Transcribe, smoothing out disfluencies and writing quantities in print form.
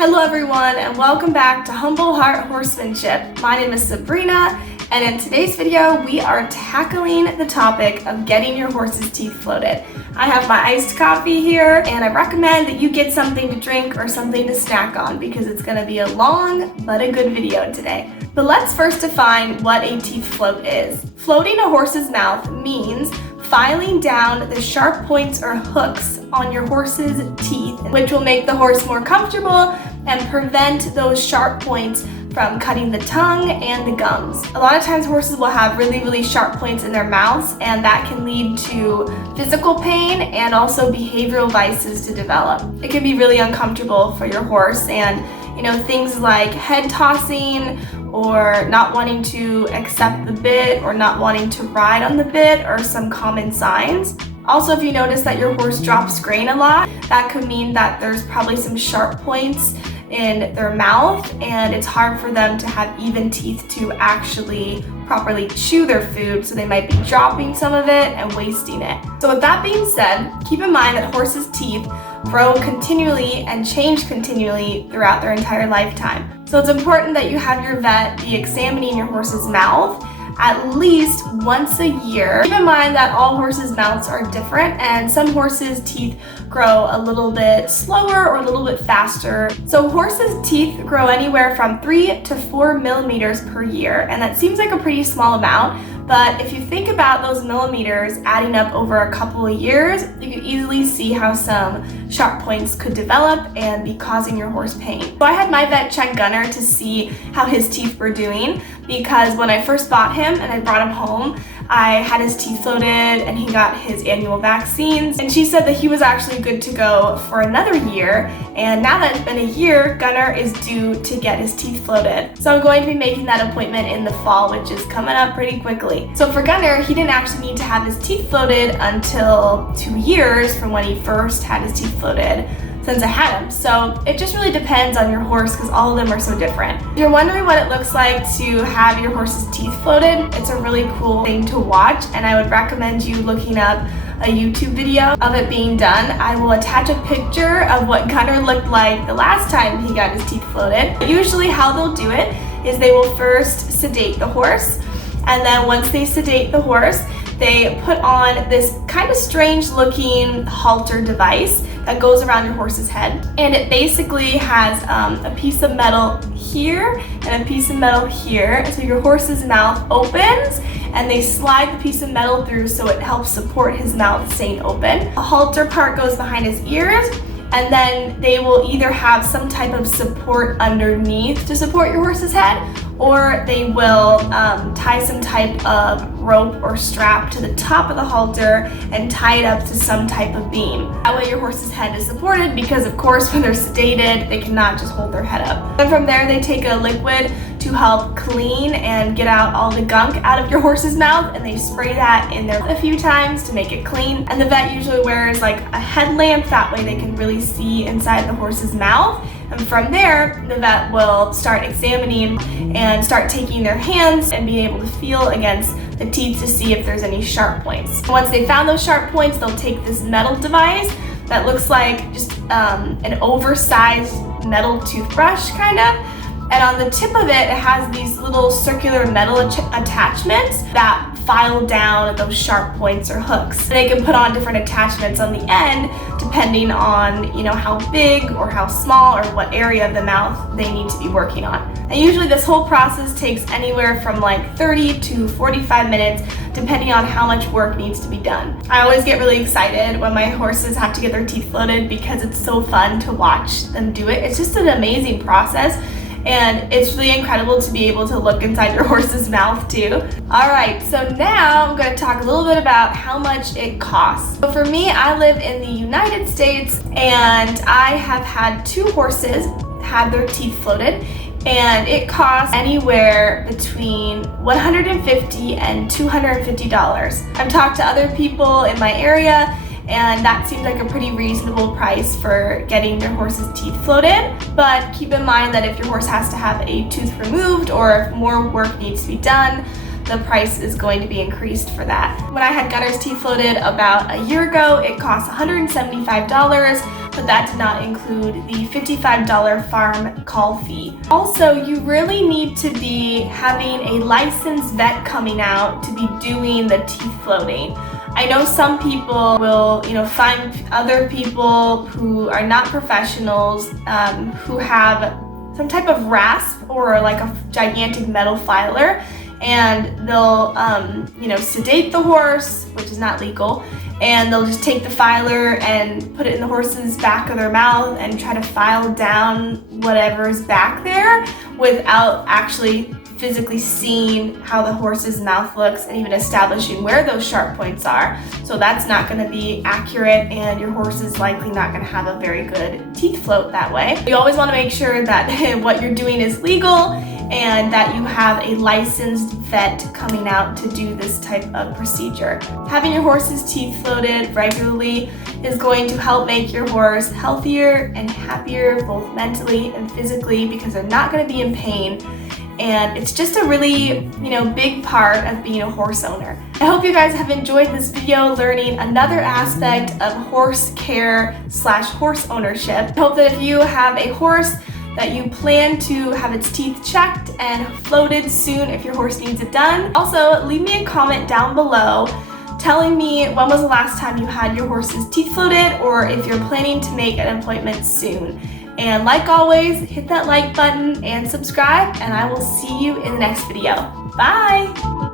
Hello everyone and welcome back to Humble Heart Horsemanship. My name is Sabryna and in today's video we are tackling the topic of getting your horse's teeth floated. I have my iced coffee here and I recommend that you get something to drink or something to snack on because it's going to be a long but a good video today. But let's first define what a teeth float is. Floating a horse's mouth means filing down the sharp points or hooks on your horse's teeth, which will make the horse more comfortable and prevent those sharp points from cutting the tongue and the gums. A lot of times horses will have really sharp points in their mouths, and that can lead to physical pain and also behavioral vices to develop. It can be really uncomfortable for your horse, and things like head tossing or not wanting to accept the bit or not wanting to ride on the bit are some common signs. Also, if you notice that your horse drops grain a lot, that could mean that there's probably some sharp points in their mouth and it's hard for them to have even teeth to actually properly chew their food, so they might be dropping some of it and wasting it. So with that being said, keep in mind that horses' teeth grow continually and change continually throughout their entire lifetime. So it's important that you have your vet be examining your horse's mouth at least once a year. Keep in mind that all horses' mouths are different and some horses' teeth grow a little bit slower or a little bit faster. So horses' teeth grow anywhere from 3 to 4 millimeters per year, and that seems like a pretty small amount, but if you think about those millimeters adding up over a couple of years, you can easily see how some sharp points could develop and be causing your horse pain. So I had my vet check Gunner to see how his teeth were doing, because when I first bought him and I brought him home, I had his teeth floated and he got his annual vaccines, and she said that he was actually good to go for another year, and now that it's been a year, Gunner is due to get his teeth floated. So I'm going to be making that appointment in the fall, which is coming up pretty quickly. So for Gunner, he didn't actually need to have his teeth floated until 2 years from when he first had his teeth floated since I had him. So it just really depends on your horse because all of them are so different. If you're wondering what it looks like to have your horse's teeth floated, it's a really cool thing to watch, and I would recommend you looking up a YouTube video of it being done. I will attach a picture of what Gunner looked like the last time he got his teeth floated. Usually how they'll do it is they will first sedate the horse, and then once they sedate the horse, they put on this kind of strange looking halter device that goes around your horse's head, and it basically has a piece of metal here and a piece of metal here, so your horse's mouth opens and they slide the piece of metal through so it helps support his mouth staying open. A halter part goes behind his ears, and then they will either have some type of support underneath to support your horse's head, or they will tie some type of rope or strap to the top of the halter and tie it up to some type of beam. That way your horse's head is supported, because of course when they're sedated, they cannot just hold their head up. And from there they take a liquid to help clean and get out all the gunk out of your horse's mouth, and they spray that in there a few times to make it clean. And the vet usually wears like a headlamp, that way they can really see inside the horse's mouth. And from there, the vet will start examining and start taking their hands and being able to feel against the teeth to see if there's any sharp points. Once they found those sharp points, they'll take this metal device that looks like just an oversized metal toothbrush kind of, and on the tip of it, it has these little circular metal attachments that file down those sharp points or hooks. They can put on different attachments on the end depending on how big or how small or what area of the mouth they need to be working on. And usually this whole process takes anywhere from like 30 to 45 minutes depending on how much work needs to be done. I always get really excited when my horses have to get their teeth floated because it's so fun to watch them do it. It's just an amazing process. And it's really incredible to be able to look inside your horse's mouth too. Alright, so now I'm going to talk a little bit about how much it costs. So for me, I live in the United States and I have had 2 horses have their teeth floated, and it costs anywhere between $150 and $250. I've talked to other people in my area, and that seems like a pretty reasonable price for getting your horse's teeth floated. But keep in mind that if your horse has to have a tooth removed or if more work needs to be done, the price is going to be increased for that. When I had Gunner's teeth floated about a year ago, it cost $175, but that did not include the $55 farm call fee. Also, you really need to be having a licensed vet coming out to be doing the teeth floating. I know some people will, find other people who are not professionals, who have some type of rasp or like a gigantic metal filer, and they'll, sedate the horse, which is not legal, and they'll just take the filer and put it in the horse's back of their mouth and try to file down whatever's back there without actually physically seeing how the horse's mouth looks and even establishing where those sharp points are. So that's not going to be accurate, and your horse is likely not going to have a very good teeth float that way. You always want to make sure that what you're doing is legal and that you have a licensed vet coming out to do this type of procedure. Having your horse's teeth floated regularly is going to help make your horse healthier and happier, both mentally and physically, because they're not going to be in pain. And it's just a really, big part of being a horse owner. I hope you guys have enjoyed this video learning another aspect of horse care / horse ownership. I hope that if you have a horse that you plan to have its teeth checked and floated soon if your horse needs it done. Also, leave me a comment down below telling me when was the last time you had your horse's teeth floated, or if you're planning to make an appointment soon. And like always, hit that like button and subscribe, and I will see you in the next video. Bye!